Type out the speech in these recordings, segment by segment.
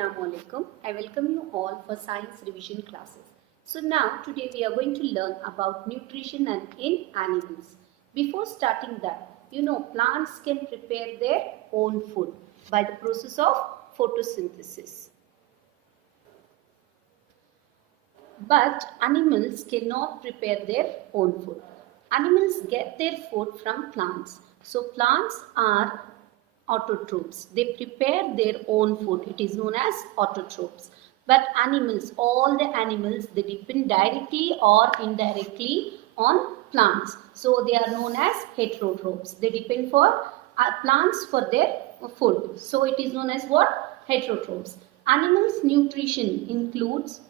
Assalamu alaikum. I welcome you all for science revision classes. So now today we are going to learn about nutrition and in animals. Before starting that, plants can prepare their own food by the process of photosynthesis. But animals cannot prepare their own food. Animals get their food from plants. So plants are autotrophs. They prepare their own food. It is known as autotrophs. But animals, all the animals, they depend directly or indirectly on plants. So they are known as heterotrophs. They depend for plants for their food. So it is known as what? Heterotrophs. Animals' nutrition includes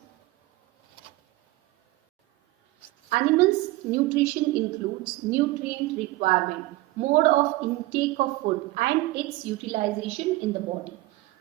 nutrient requirement, mode of intake of food and its utilization in the body.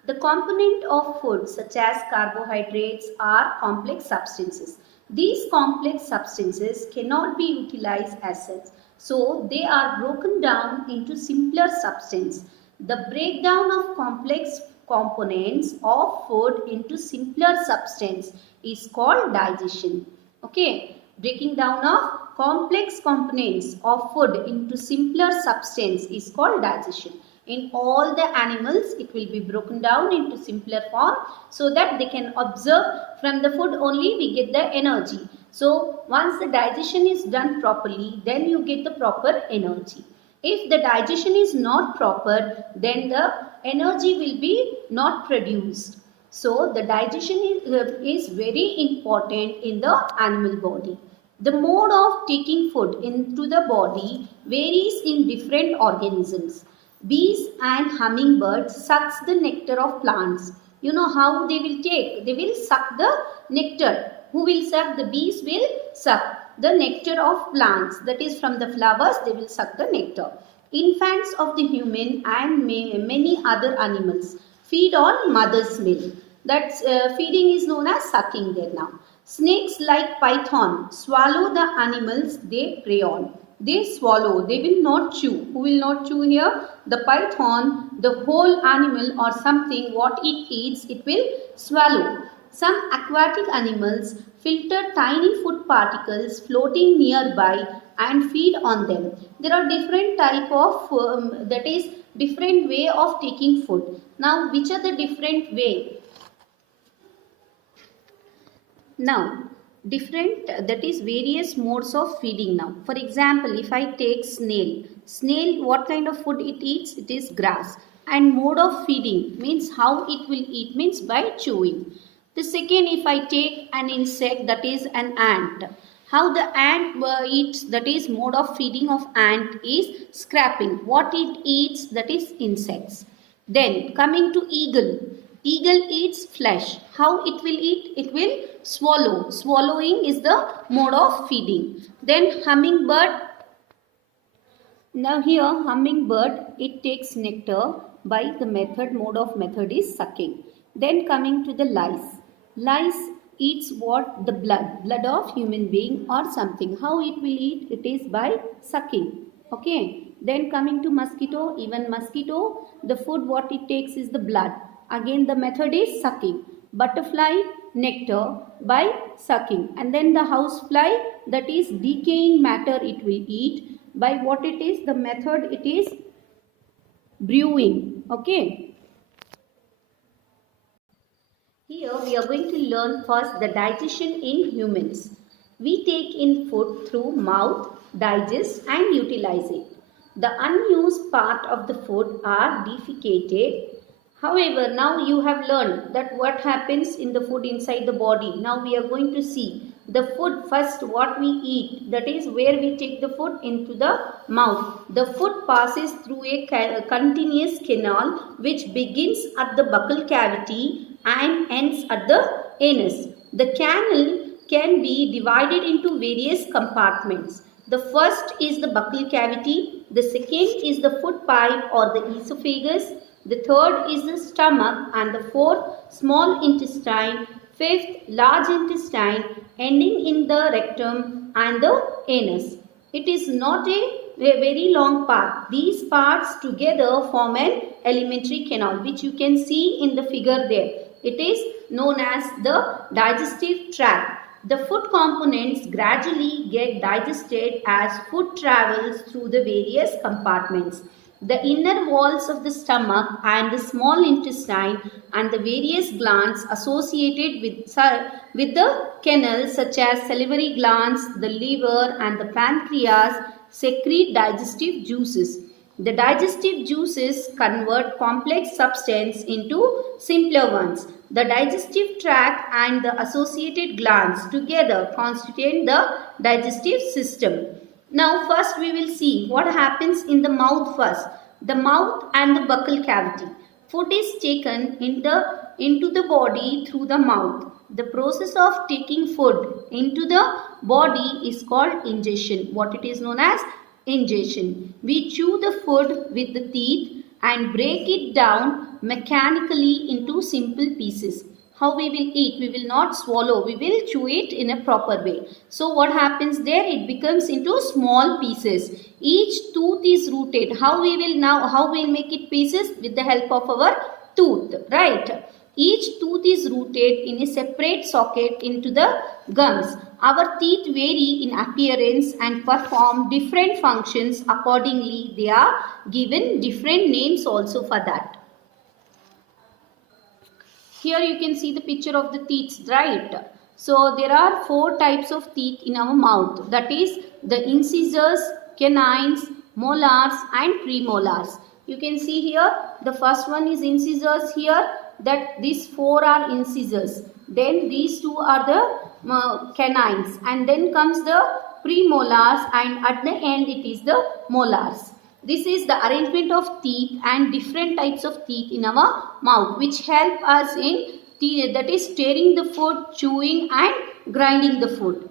The component of food such as carbohydrates are complex substances. These complex substances cannot be utilized as such. So they are broken down into simpler substances. The breakdown of complex components of food into simpler substance is called digestion. Okay. Breaking down of complex components of food into simpler substance is called digestion. In all the animals, it will be broken down into simpler form so that they can observe from the food only we get the energy. So once the digestion is done properly, then you get the proper energy. If the digestion is not proper, then the energy will be not produced. So the digestion is very important in the animal body. The mode of taking food into the body varies in different organisms. Bees and hummingbirds suck the nectar of plants. You know how they will take? They will suck the nectar. Who will suck? The bees will suck the nectar of plants. That is from the flowers, they will suck the nectar. Infants of the human and many other animals feed on mother's milk. That's feeding is known as sucking there now. Snakes like python swallow the animals they prey on. They swallow, they will not chew. Who will not chew here? The python, the whole animal or something, what it eats, it will swallow. Some aquatic animals filter tiny food particles floating nearby and feed on them. There are different type of, that is different way of taking food. Now, which are the different way? Now, that is various modes of feeding now. For example, if I take snail, what kind of food it eats? It is grass. And mode of feeding means how it will eat means by chewing. The second, if I take an insect, that is an ant. How the ant eats, that is mode of feeding of ant is scrapping. What it eats, that is insects. Then coming to eagle. Eagle eats flesh. How it will eat? It will swallow. Swallowing is the mode of feeding. Then hummingbird. Now here hummingbird, it takes nectar by the mode of method is sucking. Then coming to the lice. Lice eats what? The blood of human being or something. How it will eat? It is by sucking. Okay. Then coming to mosquito. Even mosquito, the food what it takes is the blood. Again the method is sucking. Butterfly, nectar by sucking. And then the housefly, that is decaying matter it will eat. By what it is? The method it is brewing. Okay. Here we are going to learn first the digestion in humans. We take in food through mouth, digest and utilize it. The unused part of the food are defecated. However, now you have learned that what happens in the food inside the body. Now we are going to see the food first what we eat. That is where we take the food into the mouth. The food passes through a continuous canal which begins at the buccal cavity and ends at the anus. The canal can be divided into various compartments. The first is the buccal cavity. The second is the food pipe or the esophagus. The third is the stomach and the fourth small intestine, fifth large intestine ending in the rectum and the anus. It is not a very long path. These parts together form an alimentary canal which you can see in the figure there. It is known as the digestive tract. The food components gradually get digested as food travels through the various compartments. The inner walls of the stomach and the small intestine and the various glands associated with the canal, such as salivary glands, the liver and the pancreas, secrete digestive juices. The digestive juices convert complex substance into simpler ones. The digestive tract and the associated glands together constitute the digestive system. Now first we will see what happens in the mouth first. The mouth and the buccal cavity. Food is taken into the body through the mouth. The process of taking food into the body is called ingestion. What it is known as ingestion. We chew the food with the teeth and break it down mechanically into simple pieces. How we will eat? We will not swallow. We will chew it in a proper way. So what happens there? It becomes into small pieces. Each tooth is rooted. How we will make it pieces? With the help of our tooth, right? Each tooth is rooted in a separate socket into the gums. Our teeth vary in appearance and perform different functions accordingly. They are given different names also for that. Here you can see the picture of the teeth, right? So there are 4 types of teeth in our mouth. That is the incisors, canines, molars and premolars. You can see here the first one is incisors here, that these 4 are incisors. Then these 2 are the canines, and then comes the premolars, and at the end it is the molars. This is the arrangement of teeth and different types of teeth in our mouth, which help us in that is tearing the food, chewing and grinding the food.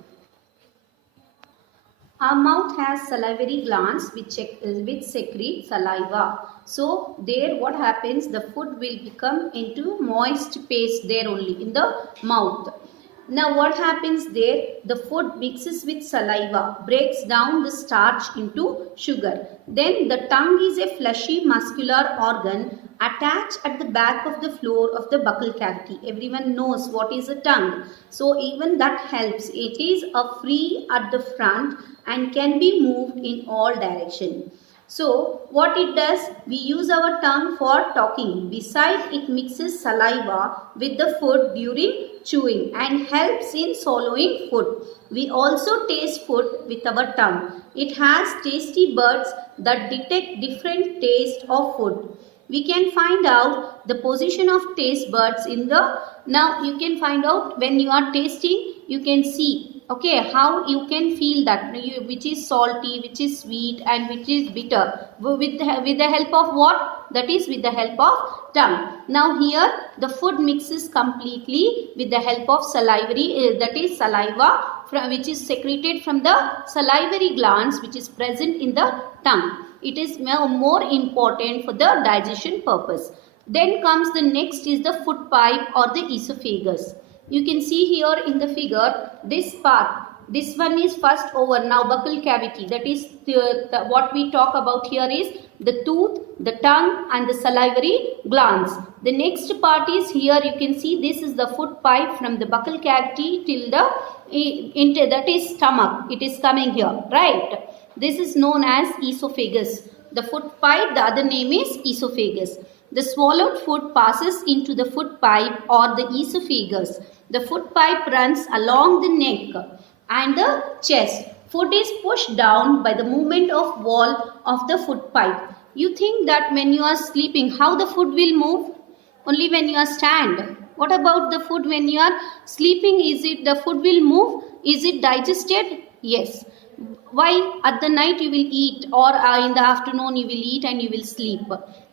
Our mouth has salivary glands which secrete saliva. So there what happens, the food will become into moist paste there only in the mouth. Now what happens there, the food mixes with saliva, breaks down the starch into sugar. Then the tongue is a fleshy muscular organ attached at the back of the floor of the buccal cavity. Everyone knows what is a tongue. So even that helps. It is free at the front and can be moved in all directions. So what it does, we use our tongue for talking. Besides, it mixes saliva with the food during chewing and helps in swallowing food. We also taste food with our tongue. It has tasty buds that detect different tastes of food. We can find out the position of taste buds in the, now you can find out when you are tasting, you can see, okay, how you can feel that which is salty, which is sweet and which is bitter with the help of what? That is with the help of tongue. Now here the food mixes completely with the help of salivary, that is saliva which is secreted from the salivary glands which is present in the tongue. It is more important for the digestion purpose. Then comes the next is the food pipe or the esophagus. You can see here in the figure this part. This one is first over now buccal cavity. That is what we talk about here is the tooth, the tongue and the salivary glands. The next part is here you can see this is the food pipe from the buccal cavity till the that is stomach. It is coming here, right? This is known as esophagus. The food pipe, the other name is esophagus. The swallowed food passes into the food pipe or the esophagus. The food pipe runs along the neck and the chest. Food is pushed down by the movement of wall of the food pipe. You think that when you are sleeping, how the food will move? Only when you are stand. What about the food when you are sleeping? Is it the food will move? Is it digested? Yes. Why? At the night you will eat, or in the afternoon you will eat and you will sleep.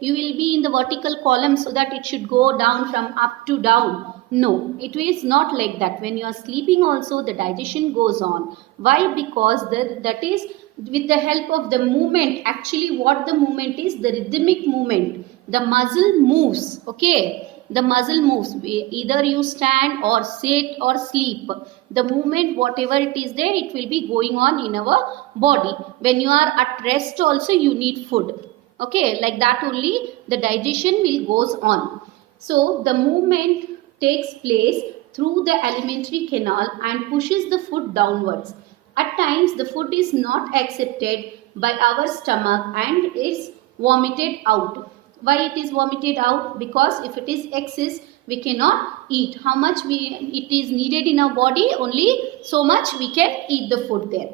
You will be in the vertical column so that it should go down from up to down. No, it is not like that. When you are sleeping also the digestion goes on. Why? Because that is with the help of the movement. Actually what the movement is, the rhythmic movement. The muscle moves, okay. The muscle moves, either you stand or sit or sleep. The movement whatever it is there, it will be going on in our body. When you are at rest also you need food, okay, like that only the digestion will goes on. So the movement takes place through the alimentary canal and pushes the food downwards. At times, the food is not accepted by our stomach and is vomited out. Why it is vomited out? Because if it is excess, we cannot eat. How much it is needed in our body, only so much we can eat the food there.